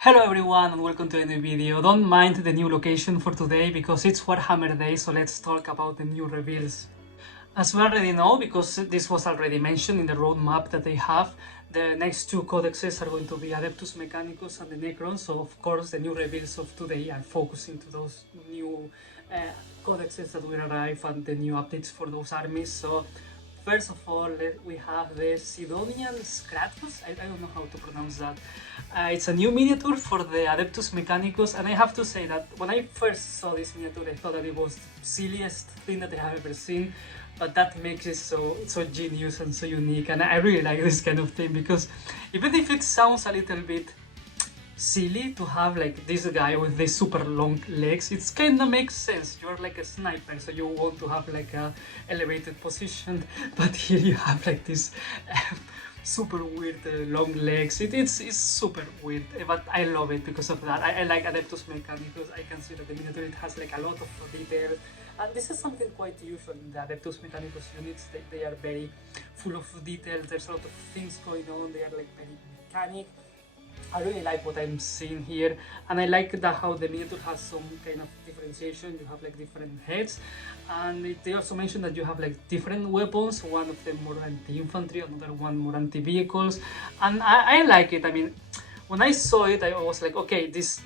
Hello everyone and welcome to a new video. Don't mind the new location for today because it's Warhammer Day, so let's talk about the new reveals. As we already know, because this was already mentioned in the roadmap that they have, the next two codexes are going to be Adeptus Mechanicus and the Necron, so of course the new reveals of today are focusing to those new codexes that will arrive and the new updates for those armies. So first of all, we have the Sydonian Skratos. I don't know how to pronounce that. It's a new miniature for the Adeptus Mechanicus, and I have to say that when I first saw this miniature, I thought that it was the silliest thing that I have ever seen, but that makes it so genius and so unique, and I really like this kind of thing because even if it sounds a little bit silly to have like this guy with these super long legs, it's kind of makes sense. You're like a sniper, so you want to have like a elevated position, but here you have like this super weird long legs. It's super weird, but I love it because of that. I like Adeptus Mechanicus. I can see that the miniature it has like a lot of detail, and this is something quite usual in the Adeptus Mechanicus units. They are very full of detail. There's a lot of things going on. They are like very mechanic. I really like what I'm seeing here, and I like that how the miniature has some kind of differentiation. You have like different heads, and they also mentioned that you have like different weapons, one of them more anti-infantry, another one more anti-vehicles, and I like it. I mean, when I saw it, I was like, okay, this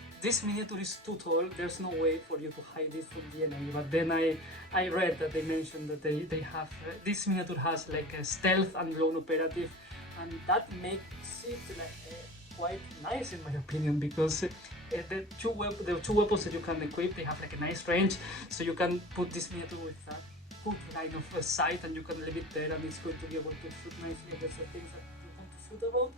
miniature is too tall, there's no way for you to hide this from the enemy. But then I read that they mentioned that they have, this miniature has like a stealth and lone operative, and that makes it like quite nice in my opinion, because the two weapons that you can equip, they have like a nice range, so you can put this miniature with a good line of sight and you can leave it there and it's going to be able to shoot nicely against the things that you want to shoot about.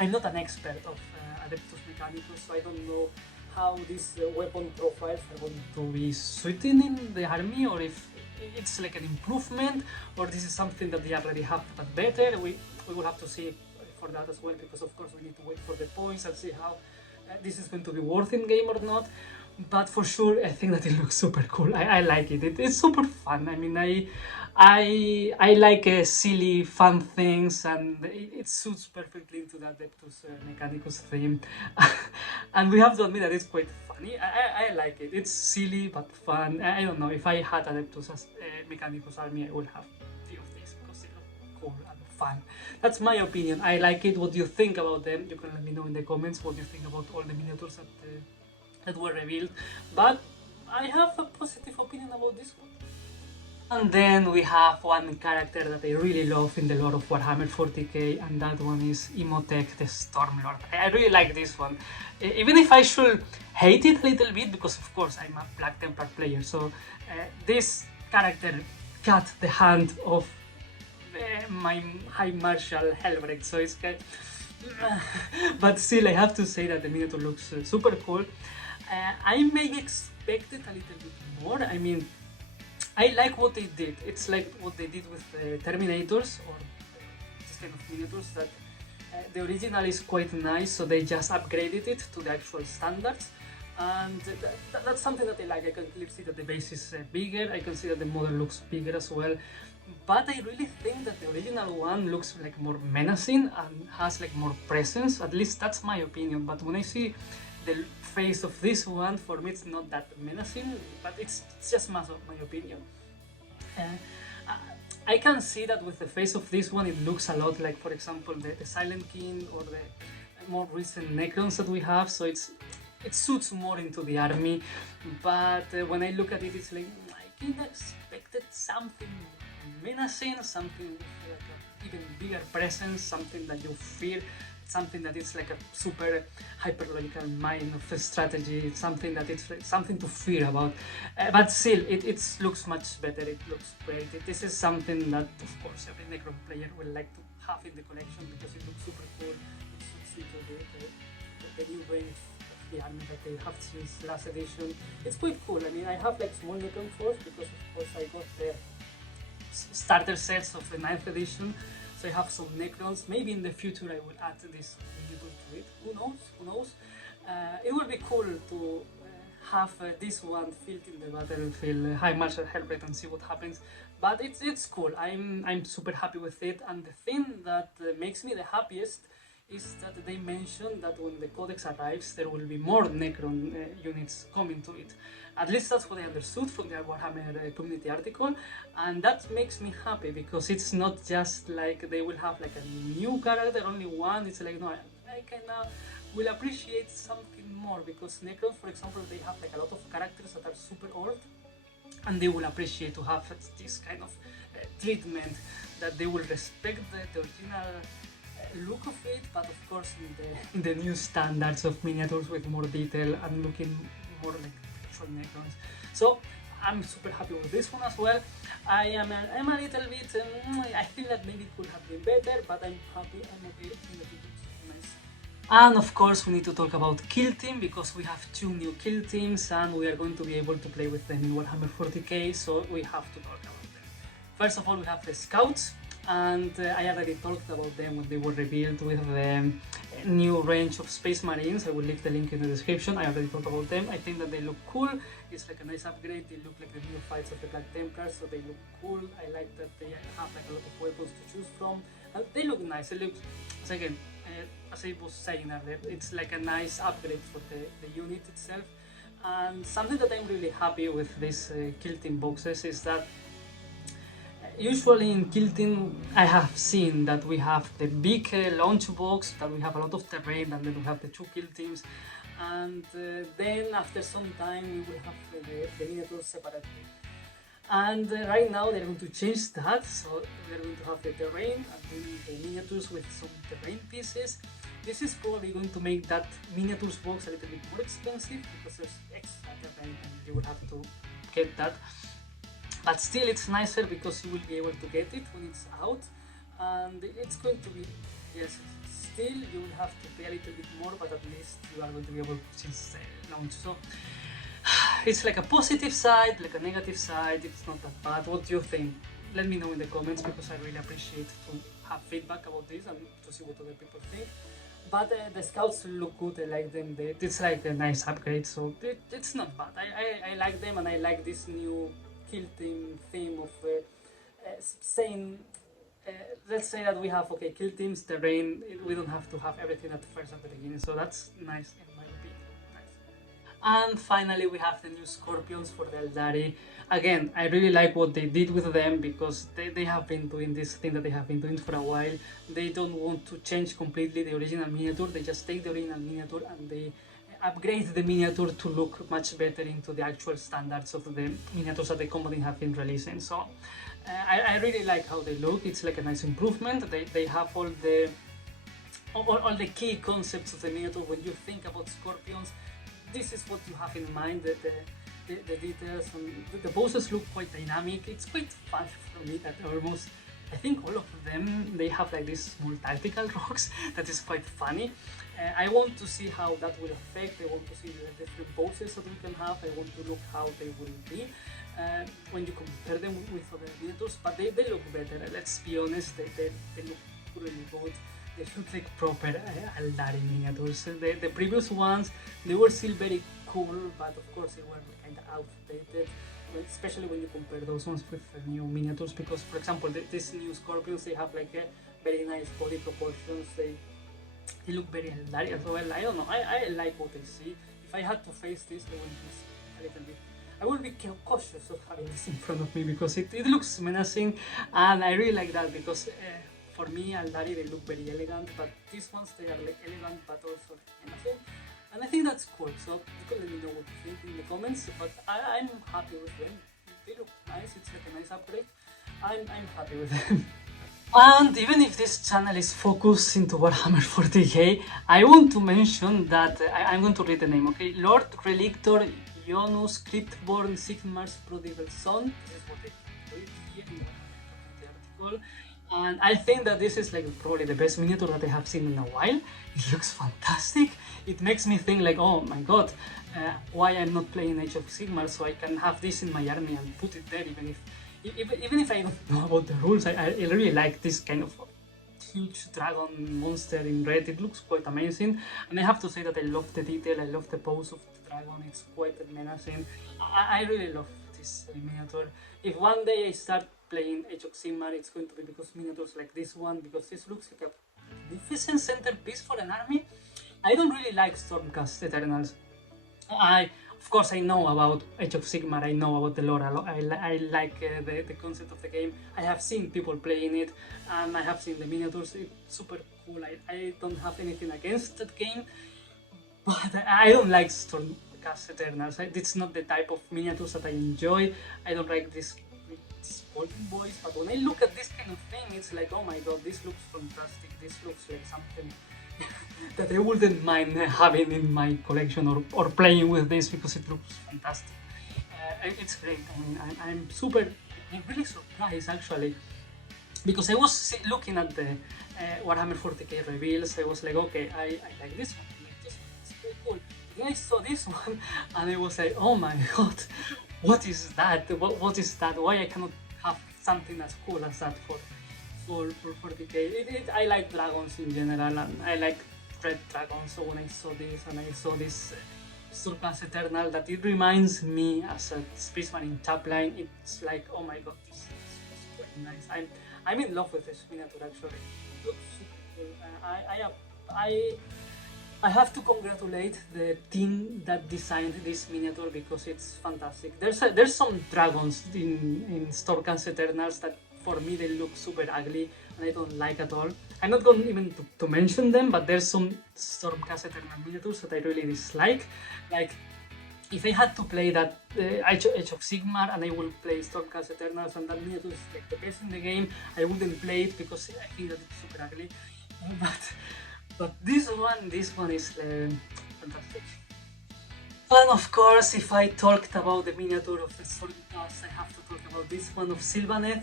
I'm not an expert of Adeptus Mechanicus, so I don't know how these weapon profiles are going to be suiting in the army, or if it's like an improvement, or this is something that they already have but better. We will have to see for that as well, because of course we need to wait for the points and see how this is going to be worth in game or not. But for sure, I think that it looks super cool. I like it. It's super fun. I mean, I like silly, fun things, and it suits perfectly into the Adeptus Mechanicus theme. And we have to admit that it's quite funny. I like it. It's silly but fun. I don't know. If I had Adeptus as Mechanicus army, I would have three of these because they look cool and fun. That's my opinion. I like it. What do you think about them? You can let me know in the comments what you think about all the miniatures that were revealed, but I have a positive opinion about this one. And then we have one character that I really love in the lore of Warhammer 40k, and that one is Imotekh the Sormlord. I really like this one, even if I should hate it a little bit, because of course I'm a Black Templar player, so this character cut the hand of my High Marshal Helbrecht, so it's kind but still I have to say that the miniature looks super cool. I may expect it a little bit more. I mean, I like what they did. It's like what they did with Terminators, or this kind of miniatures, that the original is quite nice, so they just upgraded it to the actual standards. And that's something that I like. I can clearly see that the base is bigger. I can see that the model looks bigger as well. But I really think that the original one looks like more menacing and has like more presence. At least that's my opinion. But when I see the face of this one, for me it's not that menacing, but it's just my opinion. I can see that with the face of this one, it looks a lot like, for example, the Silent King or the more recent Necrons that we have, so it suits more into the army. But when I look at it, it's like, I kind of expected something menacing, something with like an even bigger presence, something that you fear, something that is like a super hyperlogical mind of strategy, something that it's something to fear about. But still, it looks much better. It looks great. This is something that, of course, every Necron player will like to have in the collection because it looks super cool. It suits into the new range of the army that they have since last edition. It's quite cool. I mean, I have like small Necron force because, of course, I got the starter sets of the 9th edition. So I have some Necrons. Maybe in the future I will add this miniature to it. Who knows? Who knows? It would be cool to have this one filled in the battlefield, High Marshal Helbrecht, and see what happens. But it's cool. I'm super happy with it. And the thing that makes me the happiest is that they mentioned that when the Codex arrives, there will be more Necron units coming to it. At least that's what I understood from the Warhammer community article, and that makes me happy because it's not just like they will have like a new character, only one. It's like, no, I kinda will appreciate something more because Necrons, for example, they have like a lot of characters that are super old, and they will appreciate to have this kind of treatment, that they will respect the original look of it, but of course in the new standards of miniatures with more detail and looking more like actual Necrons. So I'm super happy with this one as well. I'm a little bit, I feel that maybe it could have been better, but I'm happy, I'm okay, I think that it looks nice. And of course we need to talk about kill team, because we have 2 new kill teams and we are going to be able to play with them in Warhammer 40k, so we have to talk about them. First of all, we have the scouts, and I already talked about them when they were revealed with the new range of Space Marines. I will leave the link in the description. I already talked about them. I think that they look cool. It's like a nice upgrade. They look like the new fights of the Black Templars, so they look cool. I like that they have like a lot of weapons to choose from. And they look nice. It looks, so again, as I was saying earlier, it's like a nice upgrade for the unit itself. And something that I'm really happy with these kill team boxes is that usually in kill team I have seen that we have the big launch box, that we have a lot of terrain, and then we have the 2 kill teams, and then after some time we will have the miniatures separately. And right now they're going to change that, so we're going to have the terrain and then the miniatures with some terrain pieces. This is probably going to make that miniatures box a little bit more expensive because there's extra terrain and you will have to get that. But still it's nicer because you will be able to get it when it's out, and it's going to be, yes, still you will have to pay a little bit more, but at least you are going to be able to change the launch. So it's like a positive side, like a negative side. It's not that bad. What do you think? Let me know in the comments, because I really appreciate to have feedback about this and to see what other people think. But the scouts look good. I like them. It's like a nice upgrade, so it's not bad. I like them, and I like this new kill team theme of saying, let's say that we have, okay, kill teams, terrain, we don't have to have everything at first at the beginning, so that's nice in my opinion. Nice. And finally we have the new Scorpions for the Aeldari. Again, I really like what they did with them, because they have been doing this thing that they have been doing for a while. They don't want to change completely the original miniature, they just take the original miniature and they upgrade the miniature to look much better into the actual standards of the miniatures that the company have been releasing. So I really like how they look. It's like a nice improvement. They have all the key concepts of the miniature. When you think about Scorpions, this is what you have in mind. The details and the poses look quite dynamic. It's quite fun for me that almost, I think all of them, they have like these small tactical rocks that is quite funny. I want to see how that will affect. I want to see the different poses that we can have. I want to look how they will be when you compare them with other miniatures, but they look better. Let's be honest, they look really good. They look like proper Aeldari miniatures. The previous ones, they were still very cool, but of course they were kind of outdated, especially when you compare those ones with the new miniatures, because for example these new Scorpions, they have like a very nice body proportions. They look very Aeldari as well. I don't know, I like what I see. If I had to face this, I would be a little bit, I will be cautious of having this in front of me, because it looks menacing, and I really like that, because for me Aeldari, they look very elegant, but these ones, they are like elegant but also menacing, and I think that's cool. So you can let me know what you think in the comments, but I'm happy with them. They look nice. It's like a nice upgrade. I'm happy with them. And even if this channel is focused into Warhammer 40k, I want to mention that I'm going to read the name, okay? Lord-Relictor Ionus Cryptborn, Sigmar's prodigal son. This is what they put here in the article. And I think that this is like probably the best miniature that I have seen in a while. It looks fantastic. It makes me think like, oh my god, why I'm not playing Age of Sigmar, so I can have this in my army and put it there, even if I don't know about the rules. I really like this kind of huge dragon monster in red. It looks quite amazing, and I have to say that I love the detail, I love the pose of the dragon. It's quite menacing. I really love this miniature. If one day I start playing Age of Sigmar, it's going to be because miniatures like this one, because this looks like magnificent centerpiece for an army. I don't really like Stormcast Eternals. Of course, I know about Age of Sigmar, I know about the lore a lot. I like the concept of the game. I have seen people playing it, and I have seen the miniatures. It's super cool. I don't have anything against that game, but I don't like Stormcast Eternals. It's not the type of miniatures that I enjoy. I don't like these golden boys, but when I look at this kind of thing, it's like, oh my god, this looks fantastic. This looks like something that I wouldn't mind having in my collection or playing with this, because it looks fantastic. It's great. I mean, I'm really surprised actually, because I was looking at the Warhammer 40k reveals. I was like, okay, I like this one, I like this one, it's pretty cool. Then I saw this one and I was like, oh my god, what is that? What is that? Why I cannot have something as cool as that for 40k. I like dragons in general, and I like red dragons. So when I saw this and I saw this Stormcast Eternal, that it reminds me as a spaceman in Chaplain. It's like, oh my god, this is quite nice. I'm in love with this miniature actually. It looks super cool. I have to congratulate the team that designed this miniature, because it's fantastic. There's some dragons in Stormcast Eternals that for me they look super ugly and I don't like at all. I'm not going even to mention them, but there's some Stormcast Eternal miniatures that I really dislike. Like, if I had to play that Age of Sigmar and I will play Stormcast Eternals and that miniature is like the best in the game, I wouldn't play it because I think that it's super ugly. But this one is fantastic. And of course, if I talked about the miniature of the Stormcast, I have to talk about this one of Sylvaneth.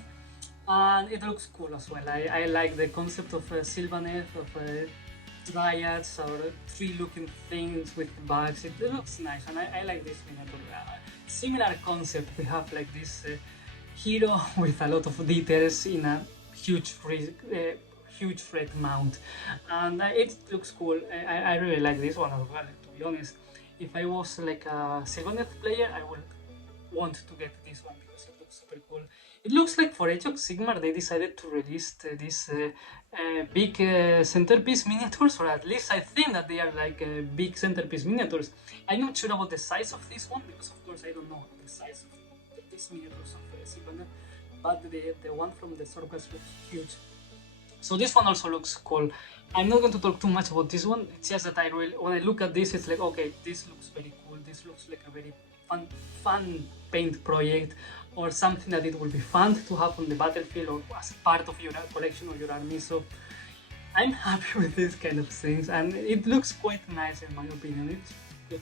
And it looks cool as well. I like the concept of Sylvaneth, of dryads or tree-looking things with bugs. It looks nice, and I like this miniature. Similar concept. We have like this hero with a lot of details in a huge red mount, and it looks cool. I really like this one as well. To be honest, if I was like a Sylvaneth player, I would want to get this one because it looks super cool. It looks like for Age of Sigmar they decided to release these big centerpiece miniatures, or at least I think that they are like big centerpiece miniatures. I'm not sure about the size of this one, because of course I don't know the size of these miniatures of Sylvaneth, but the one from the Stormcast looks huge. So this one also looks cool. I'm not going to talk too much about this one. It's just that when I look at this, it's like, okay, this looks very cool. This looks like a very fun paint project, or something that it will be fun to have on the battlefield or as part of your collection or your army. So I'm happy with these kind of things, and it looks quite nice in my opinion. It's good.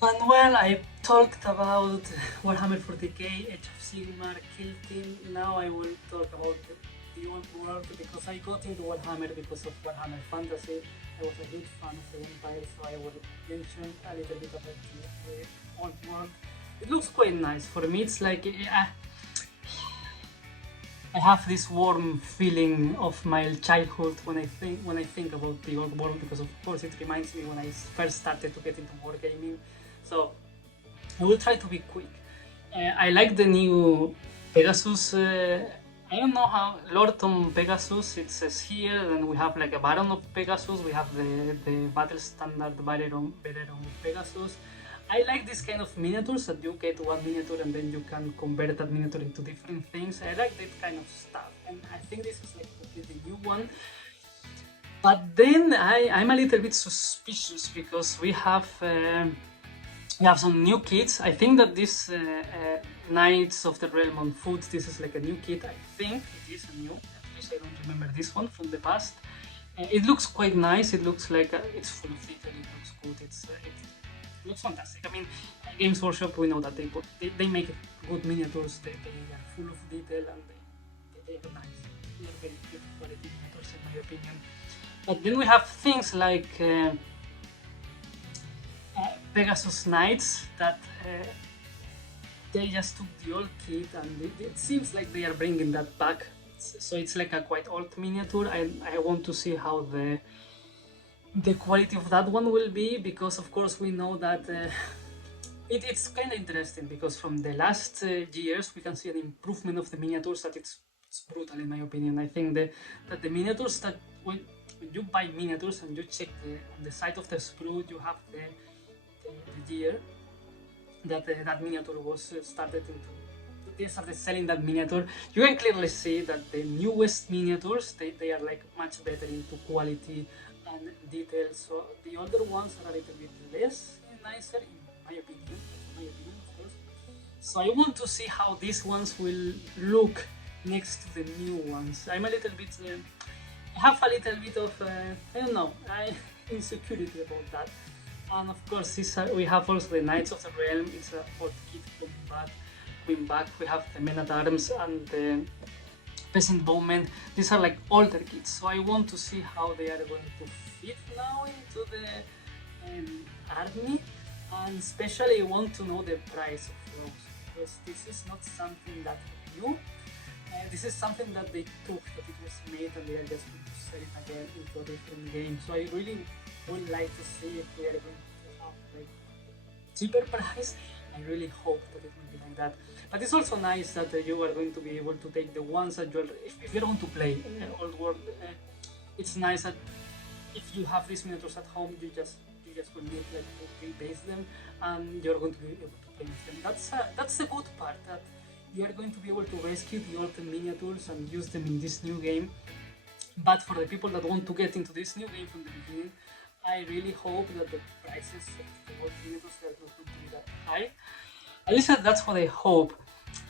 And well, I talked about Warhammer 40k, Age of Sigmar, Kill Team. Now I will talk about the old world, because I got into Warhammer because of Warhammer Fantasy. I was a huge fan of the Empire, so I will mention a little bit about the old world. It looks quite nice. For me, it's like I have this warm feeling of my childhood when I think about the old world, because of course it reminds me when I first started to get into wargaming. So I will try to be quick. I like the new Pegasus. I don't know how Lord on Pegasus, it says here. Then we have like a Baron of Pegasus. We have the battle standard Baron Pegasus. I like this kind of miniatures that you get one miniature and then you can convert that miniature into different things. I like that kind of stuff, and I think this is like a completely new one. But then I'm a little bit suspicious, because we have some new kits. I think that this Knights of the Realm on Foot, this is like a new kit. I think it is a new, at least I don't remember this one from the past. It looks quite nice. It looks like it's full of detail. It looks good. It looks fantastic. I mean, Games Workshop, we know that they make good miniatures. They are full of detail, and they are nice. They are very good quality miniatures in my opinion. But then we have things like Pegasus Knights that they just took the old kit, and it seems like they are bringing that back. So it's like a quite old miniature. I want to see how the quality of that one will be, because of course we know that it's kind of interesting, because from the last years we can see an improvement of the miniatures that it's brutal in my opinion. I think that the miniatures that when you buy miniatures and you check on the side of the sprue, you have the year that that miniature was started into. They started selling that miniature. You can clearly see that the newest miniatures, they are like much better into quality and details. So the older ones are a little bit less nicer, in my opinion. Of course. So I want to see how these ones will look next to the new ones. I'm a little bit, I have a little bit of, I don't know, insecurity about that. And of course, we have also the Knights of the Realm. It's a hot kit coming back. We have the Men at Arms and the Peasant Bowmen. These are like older kits, so I want to see how they are going to fit now into the army, and especially I want to know the price of those, because this is not something that new. This is something that they took, that it was made, and they are just going to sell it again into a different game. So I really would like to see if we are going to have like cheaper price. I really hope that it will be like that. But it's also nice that you are going to be able to take the ones that you're, if you're going to play Old World, it's nice that if you have these miniatures at home, you just will need like to rebase them, and you're going to be able to play with them. That's the good part, that you are going to be able to rescue the old miniatures and use them in this new game. But for the people that want to get into this new game from the beginning, I really hope that the prices of the old miniatures are not going to be that high. At least that's what I hope.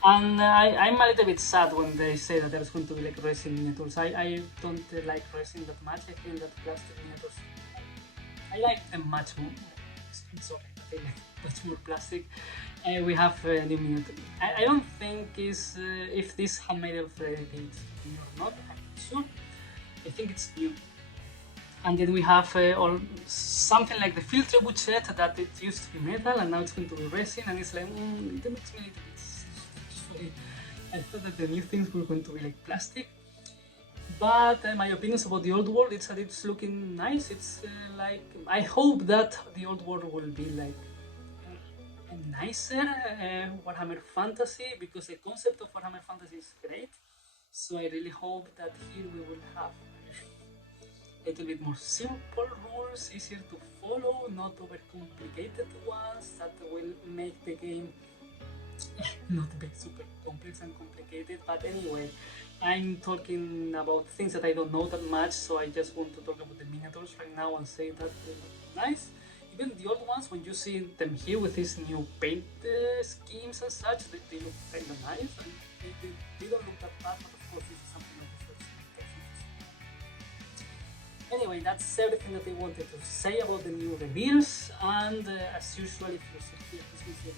And I'm a little bit sad when they say that there's going to be like resin miniatures. I don't like resin that much. I think that plastic miniatures, I like them much more. It's okay, but I like much more plastic. We have a new miniature. I don't think if this handmade Aeldari is new or not. I'm not sure. I think it's new. And then we have something like the field trebuchet that it used to be metal and now it's going to be resin, and it's like, it makes me a little bit sorry. I thought that the new things were going to be like plastic. But my opinions about the Old World, it's that it's looking nice. It's like, I hope that the Old World will be like a nicer Warhammer Fantasy, because the concept of Warhammer Fantasy is great. So I really hope that here we will have a little bit more simple rules, easier to follow, not overcomplicated ones that will make the game not be super complex and complicated. But anyway, I'm talking about things that I don't know that much, so I just want to talk about the miniatures right now and say that they look nice. Even the old ones, when you see them here with these new paint schemes and such, they look kind of nice, and they don't look that bad, but of course this is something of the first impressions. Anyway, that's everything that I wanted to say about the new reveals, and as usual, if you're still here, please consider